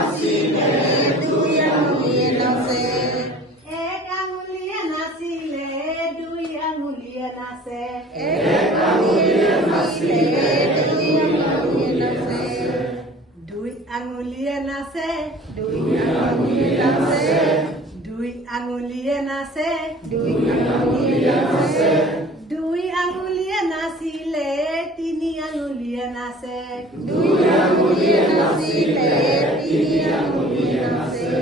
নাছিলে দুই আঙুলিয়ে নাচে এক আঙুলিয়ে নাচিলে দুই আঙুলিয়ে নাচে এক আঙুলিয়ে নাচিলে দুই আঙুলিয়ে নাচে দুই আঙুলিয়ে নাচে দুই আঙুলিয়ে নাচে দুই আঙুলিয়ে নাচে দুই আঙুলিয়ে নাচে দুই আঙুলিয়ে নাচিলে তিনি আঙুলিয়ে নাচে দুই আঙুলিয়ে নাচিলে তিনি আঙুলিয়ে নাচে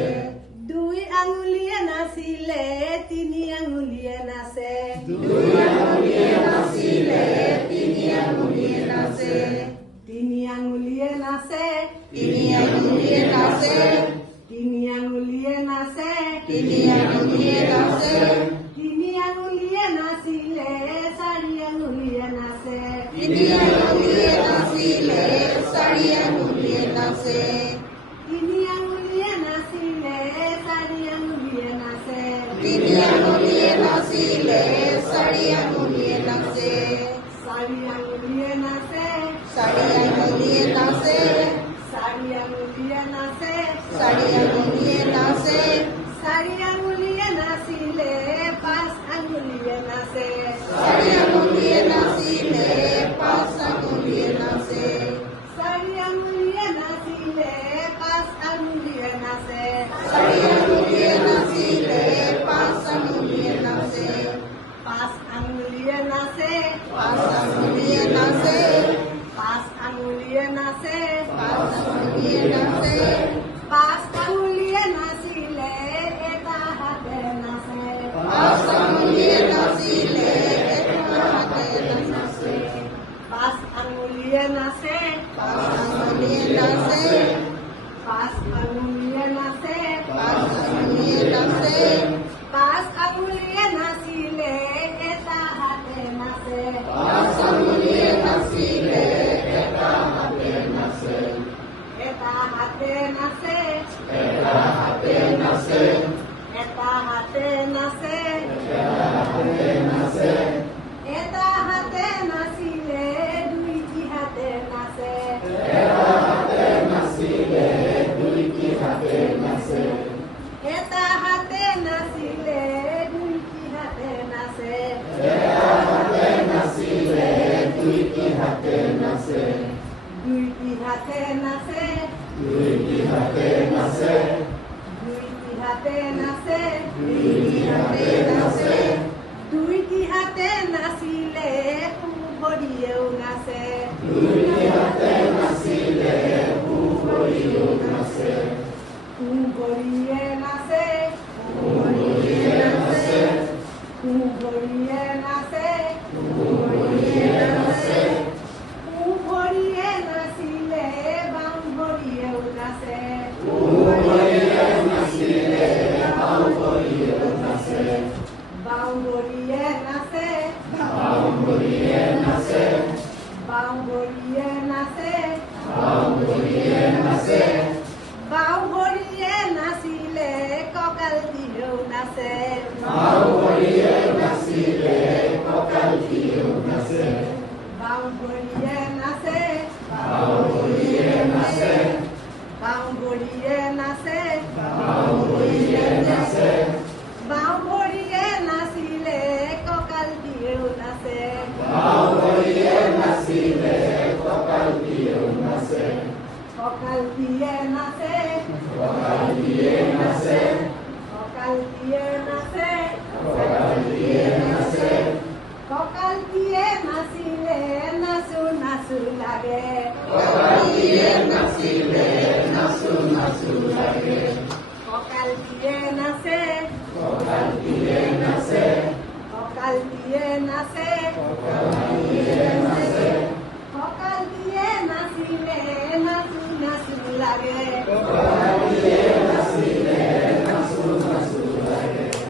দুই আঙুলিয়ে নাচিলে তিনি আঙুলিয়ে নাচে দুই আঙুলিয়ে নাচিলে তিনি আঙুলিয়ে নাচে তিনি আঙুলিয়ে নাচে তিনি আঙুলিয়ে নাচে তিনি আঙুলিয়ে নাচে তিনি আঙুলিয়ে নাচে তিনি আঙুলিয়ে নাচিলে চাৰি আঙুলিয়ে নাচে তিনি আঙুলিয়ে নাচিলে চাৰি আঙুলিয়ে নাচে তিনি আঙুলিয়ে নাচিলে চাৰি আঙুলিয়ে নাচে তিনি আঙুলিয়ে নাচিলে চাৰি আঙুলিয়ে নাচে চাৰি আঙুলিয়ে নাচে চাৰি আঙুলিয়ে নাচে চাৰি আঙুলিয়ে নাচে চাৰি আঙুলিয়ে নাচে চাৰি আঙুলিয়ে নাচিলে পাঁচ আঙুলিয়ে নাচে চাৰি আঙুলিয়ে নাচিলে পাঁচ আঙুলিয়ে নাচে চাৰি আঙুলিয়ে নাচিলে পাঁচ আঙুলিয়ে নাচে চাৰি আঙুলিয়ে নাচিলে পাঁচ আঙুলিয়ে নাচে পাঁচ আঙুলিয়ে নাচে পাঁচ আঙুলিয়ে নাচে পাঁচ আঙুলিয়ে নাচে পাঁচ আঙুলিয়ে নাচে পাঁচ আঙুলিয়ে নাচিলে এটা হাতে নাচে পাঁচ আঙুলিয়ে নাচিলে এটা হাতে নাচে পাঁচ আঙুলিয়ে নাচে পাঁচ আঙুলিয়ে নাচে পাঁচ আঙুলিয়ে নাচে পাঁচ আঙুলিয়ে নাচে পাঁচ আঙুলিয়ে নাচিলে এটা হাতে নাচে পাঁচ আঙুলিয়ে নাচিলে এটা হাতে নাচে এটা হাতে নাচে এটা হাতে নাচে এটা হাতে নাচে হাতে নাচে এটা হাতে নাচিলে দুইটি হাতে নাচে এটা হাতে নাচিলে দুইটি হাতে নাচে এটা হাতে নাচিলে দুইটি হাতে নাচে এটা হাতে নাচিলে দুইটি হাতে নাচে দুইটি হাতে নাচে দুইটি হাতে নাচে দুইটি হাতে নাচে দুইটি হাতে নাচে দুইটি হাতে নাচিলে ভৰিয়েও নাচে দুইটি হাতে নাচিলে ভৰিও নাচে ভৰিয়ে নাচে ভৰিয়ে নাচে ভৰিয়ে নাচে ভৰিয়ে নাচে ভৰিয়ে নাচিলে বাম ভৰিয়েও নাচে ভৰিয়ে নাচিলে বাওঁ ভৰিও নাচে বাম ভৰিয়ে নাচে বাওঁ ভৰিয়ে নাচে বাম ভৰিয়ে নাচে বাওঁ ভৰিয়ে নাচে বাম ভৰিয়ে নাচিলে কঁকালটিও নাচে বাওঁ ভৰিয়ে নাচিলে কঁকালটিও নাচে বাম ভৰিয়ে নাচে বাওঁ ভৰিয়ে নাচে বাম ভৰিয়ে নাচে বাওঁ ভৰিয়ে নাচে বাম ভৰিয়ে নাচিলে কঁকালটিও নাচে বাওঁ ভৰিয়ে নাচিলে কঁকালটিও নাচে কঁকালটিয়ে নাচে কঁকালটিয়ে নাচে কঁকালটিয়ে নাচে কঁকালটিয়ে নাচে কঁকালটিয়ে নাচিলে নাচো নাচো লাগে কঁকালটিয়ে নাচিলে